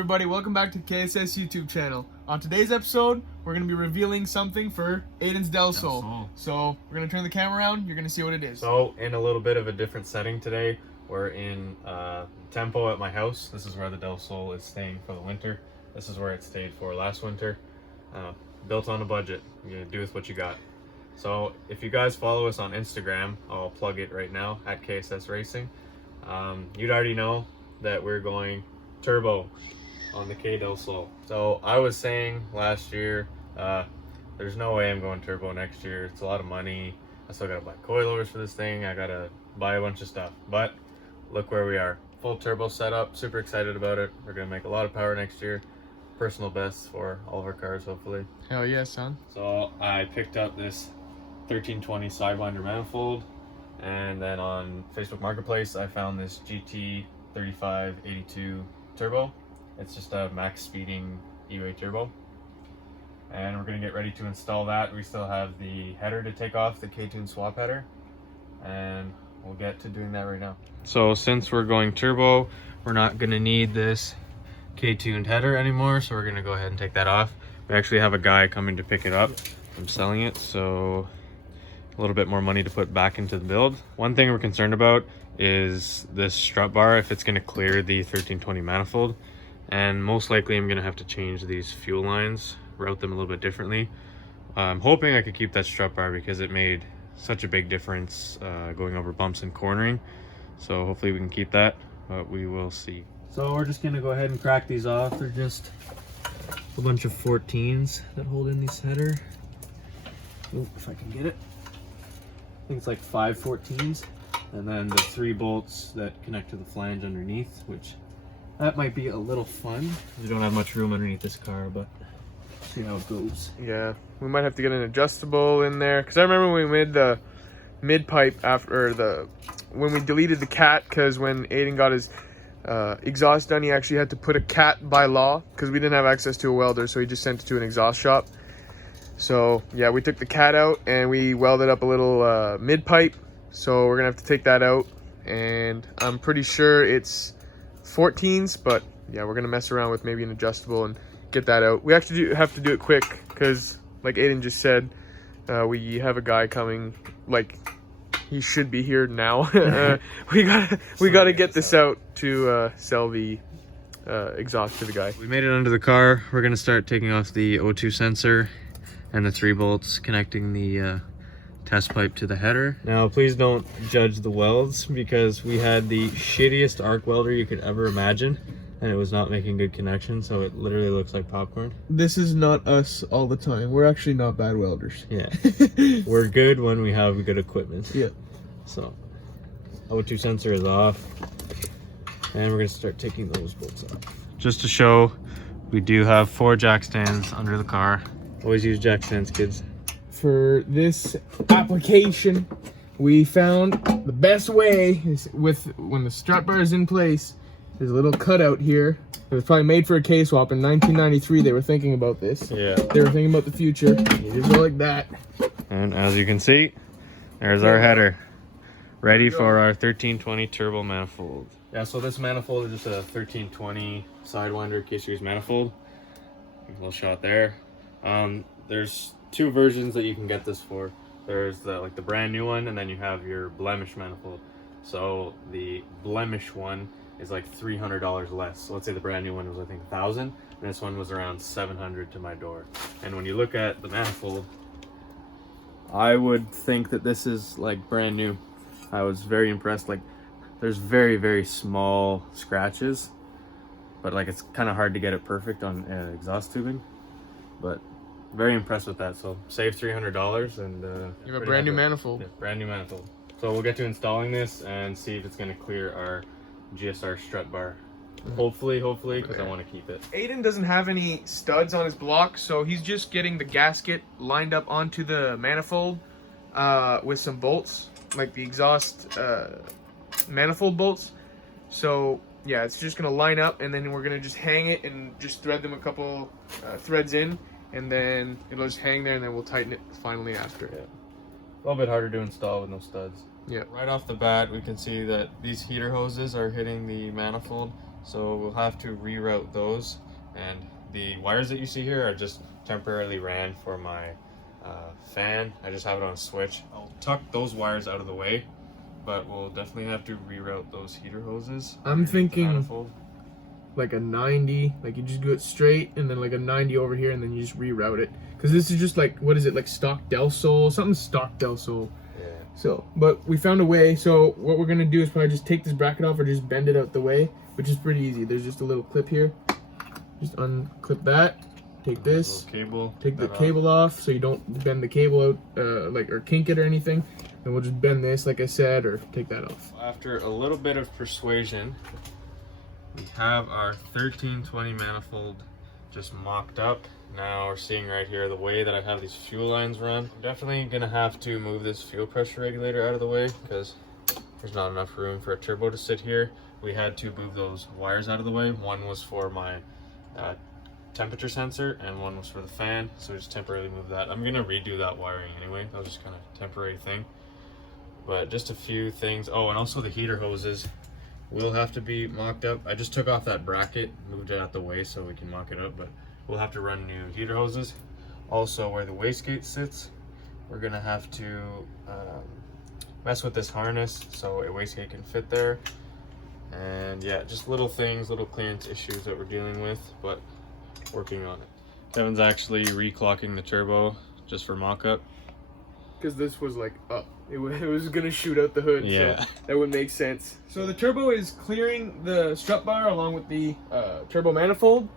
Everybody, welcome back to KSS YouTube channel. On today's episode, we're going to be revealing something for Aiden's Del Sol. So we're going to turn the camera around, you're going to see what it is. So in a little bit of a different setting today, we're in Tempo at my house. This is where the Del Sol is staying for the winter. This is where it stayed for last winter. Built on a budget. You're going to do with what you got. So if you guys follow us on Instagram, I'll plug it right now at KSS Racing. You'd already know that we're going turbo on the K Del Sol. So I was saying last year, there's no way I'm going turbo next year. It's a lot of money. I still gotta buy coilovers for this thing. I gotta buy a bunch of stuff. But look where we are. Full turbo setup. Super excited about it. We're gonna make a lot of power next year. Personal bests for all of our cars, hopefully. Hell yeah, son. So I picked up this 1320 Sidewinder manifold, and then on Facebook Marketplace I found this GT 3582 turbo. It's just a max speeding E-way turbo, and we're gonna get ready to install that. We still have the header to take off, the K20 swap header, and we'll get to doing that right now. So since we're going turbo, we're not gonna need this K-tuned header anymore, so we're gonna go ahead and take that off. We actually have a guy coming to pick it up. I'm selling it, so a little bit more money to put back into the build. One thing we're concerned about is this strut bar, if it's gonna clear the 1320 manifold. And most likely I'm gonna have to change these fuel lines, route them a little bit differently. I'm hoping I could keep that strut bar because it made such a big difference going over bumps and cornering. So hopefully we can keep that, but we will see. So we're just gonna go ahead and crack these off. They're just a bunch of 14s that hold in this header. Ooh, if I can get it. I think it's like 5 14s. And then the 3 bolts that connect to the flange underneath, which that might be a little fun. We don't have much room underneath this car, but see how it goes. Yeah, we might have to get an adjustable in there, because I remember when we made the mid pipe after when we deleted the cat, because when Aiden got his exhaust done, he actually had to put a cat by law because we didn't have access to a welder, so he just sent it to an exhaust shop. So yeah, we took the cat out and we welded up a little mid pipe, so we're gonna have to take that out, and I'm pretty sure it's 14s, but yeah, we're gonna mess around with maybe an adjustable and get that out. We actually have to do it quick because, like Aiden just said, we have a guy coming. Like, he should be here now. we gotta get this out to sell the exhaust to the guy. We made it under the car. We're gonna start taking off the O2 sensor and the 3 bolts connecting the test pipe to the header. Now please don't judge the welds, because we had the shittiest arc welder you could ever imagine, and it was not making good connections, so it literally looks like popcorn. This is not us all the time. We're actually not bad welders. Yeah. We're good when we have good equipment. Yeah. So O2 sensor is off, and we're gonna start taking those bolts off. Just to show, we do have 4 jack stands under the car. Always use jack stands, kids. For this application, we found the best way is when the strut bar is in place. There's a little cutout here. It was probably made for a K-swap. In 1993, they were thinking about this. Yeah. They were thinking about the future. You just go like that. And as you can see, there's our header. Ready for our 1320 turbo manifold. Yeah, so this manifold is just a 1320 Sidewinder K-series manifold. A little shot there. There's 2 versions that you can get this for. There's the brand new one, and then you have your blemish manifold. So the blemish one is like $300 less. So let's say the brand new one was, I think, $1,000, and this one was around $700 to my door. And when you look at the manifold, I would think that this is like brand new. I was very impressed. Like, there's very, very small scratches, but like it's kind of hard to get it perfect on exhaust tubing. But very impressed with that. So save $300 and you have a brand new manifold. Yeah, brand new manifold. So we'll get to installing this and see if it's going to clear our GSR strut bar. Hopefully, because I want to keep it. Aiden doesn't have any studs on his block, so he's just getting the gasket lined up onto the manifold with some bolts, like the exhaust manifold bolts. So yeah, it's just gonna line up, and then we're gonna just hang it and just thread them a couple threads in, and then it'll just hang there, and then we'll tighten it finally after. Yeah. A little bit harder to install with no studs. Yeah. Right off the bat, we can see that these heater hoses are hitting the manifold So we'll have to reroute those, and the wires that you see here are just temporarily ran for my fan. I just have it on a switch. I'll tuck those wires out of the way, but we'll definitely have to reroute those heater hoses. I'm thinking like a 90, like you just do it straight, and then like a 90 over here, and then you just reroute it. Because this is just like, what is it, like stock Del Sol? Something stock Del Sol. Yeah. So, but we found a way. So what we're gonna do is probably just take this bracket off or just bend it out the way, which is pretty easy. There's just a little clip here. Just unclip that. Take this. Cable. Take the cable off so you don't bend the cable out, or kink it or anything. And we'll just bend this, like I said, or take that off. After a little bit of persuasion, we have our 1320 manifold just mocked up. Now we're seeing right here the way that I have these fuel lines run. I'm definitely gonna have to move this fuel pressure regulator out of the way because there's not enough room for a turbo to sit here. We had to move those wires out of the way. One was for my temperature sensor and one was for the fan, so we just temporarily moved that. I'm gonna redo that wiring anyway. That was just kind of temporary thing, but just a few things. Oh, and also the heater hoses will have to be mocked up. I just took off that bracket, moved it out the way so we can mock it up, but we'll have to run new heater hoses. Also, where the wastegate sits, we're gonna have to mess with this harness so a wastegate can fit there. And yeah, just little things, little clearance issues that we're dealing with, but working on it. Kevin's actually reclocking the turbo just for mock-up. Because this was like up. It was gonna shoot out the hood, yeah. So that would make sense. So the turbo is clearing the strut bar along with the turbo manifold.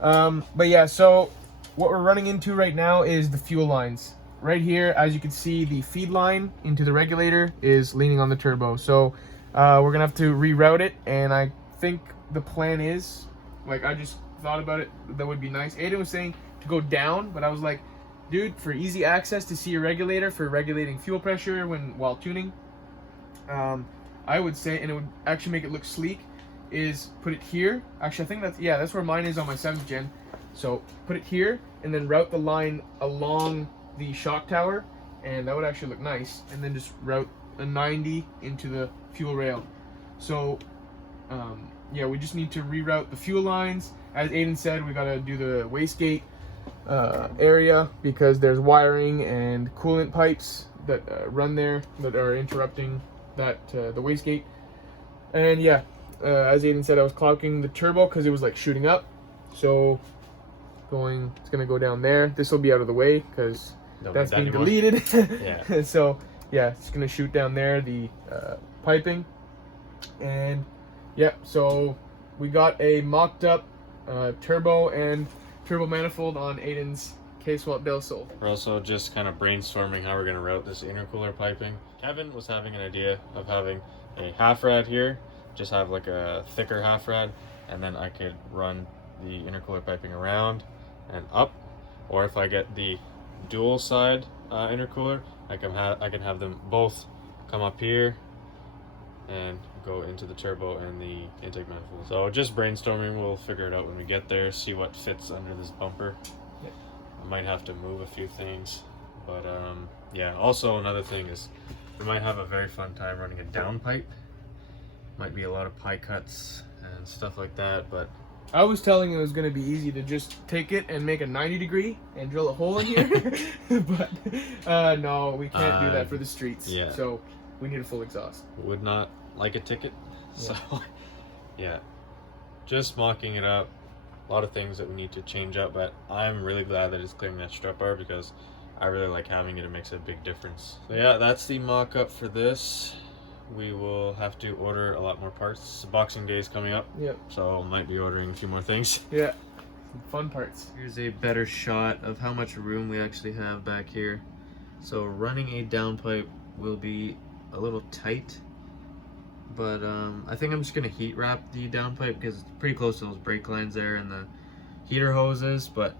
But yeah, so what we're running into right now is the fuel lines. Right here, as you can see, the feed line into the regulator is leaning on the turbo. So we're gonna have to reroute it, and I think the plan is, like, I just thought about it, that would be nice. Aiden was saying to go down, but I was like, dude, for easy access to see your regulator for regulating fuel pressure while tuning, I would say, and it would actually make it look sleek, is put it here. Actually, I think that's where mine is on my 7th gen. So put it here and then route the line along the shock tower, and that would actually look nice. And then just route a 90 into the fuel rail. So yeah, we just need to reroute the fuel lines. As Aiden said, we gotta do the wastegate area because there's wiring and coolant pipes that run there that are interrupting that the wastegate. And yeah, as Aiden said, I was clocking the turbo because it was like shooting up. So it's gonna go down there. This will be out of the way because that's being deleted. Yeah. So yeah, it's gonna shoot down there, the piping. And yeah, so we got a mocked up turbo and turbo manifold on Aiden's K20 Del Sol. We're also just kind of brainstorming how we're going to route this intercooler piping. Kevin was having an idea of having a half rad here, just have like a thicker half rad, and then I could run the intercooler piping around and up. Or if I get the dual side intercooler, I can have them both come up here and go into the turbo and the intake manifold. So just brainstorming, we'll figure it out when we get there, see what fits under this bumper. Yep. I might have to move a few things, but yeah, also another thing is we might have a very fun time running a down pipe. Might be a lot of pie cuts and stuff like that, but I was telling you it was going to be easy to just take it and make a 90-degree and drill a hole in here. But no, we can't do that for the streets. Yeah. So we need a full exhaust. Would not like a ticket. So yeah, just mocking it up. A lot of things that we need to change up, but I'm really glad that it's clearing that strut bar because I really like having it. It makes a big difference. So yeah, that's the mock-up for this. We will have to order a lot more parts. Boxing Day is coming up. Yep. So might be ordering a few more things. Yeah. Some fun parts. Here's a better shot of how much room we actually have back here. So running a downpipe will be a little tight, but I think I'm just gonna heat wrap the downpipe because it's pretty close to those brake lines there and the heater hoses. But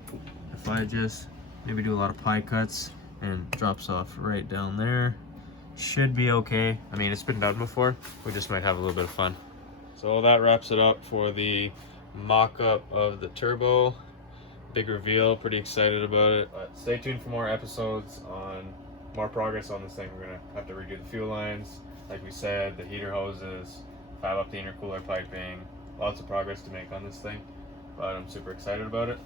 if I just maybe do a lot of pie cuts and drops off right down there, should be okay. I mean, it's been done before. We just might have a little bit of fun. So that wraps it up for the mock-up of the turbo. Big reveal, pretty excited about it. But stay tuned for more episodes on more progress on this thing. We're gonna have to redo the fuel lines, like we said, the heater hoses, fab up the intercooler piping, lots of progress to make on this thing, but I'm super excited about it.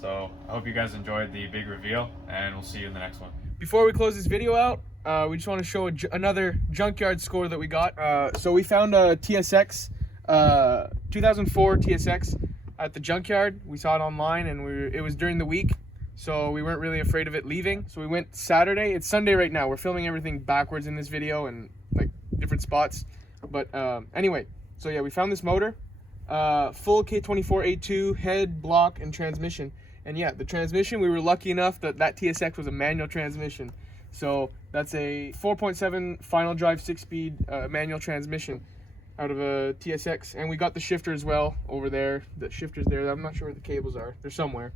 So I hope you guys enjoyed the big reveal, and we'll see you in the next one. Before we close this video out, we just want to show another Junkyard score that we got. So we found a TSX, 2004 TSX at the Junkyard. We saw it online, and it was during the week, so we weren't really afraid of it leaving. So we went Saturday. It's Sunday right now. We're filming everything backwards in this video and like different spots. But anyway, so yeah, we found this motor, full K20 A2 head, block, and transmission. And yeah, the transmission, we were lucky enough that TSX was a manual transmission. So that's a 4.7 final drive 6-speed manual transmission out of a TSX. And we got the shifter as well over there. The shifter's there. I'm not sure where the cables are. They're somewhere.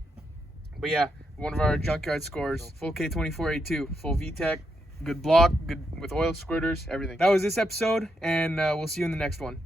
But yeah, one of our Junkyard scores. Full K20 A2, full VTEC, good block, good with oil squirters, everything. That was this episode, and we'll see you in the next one.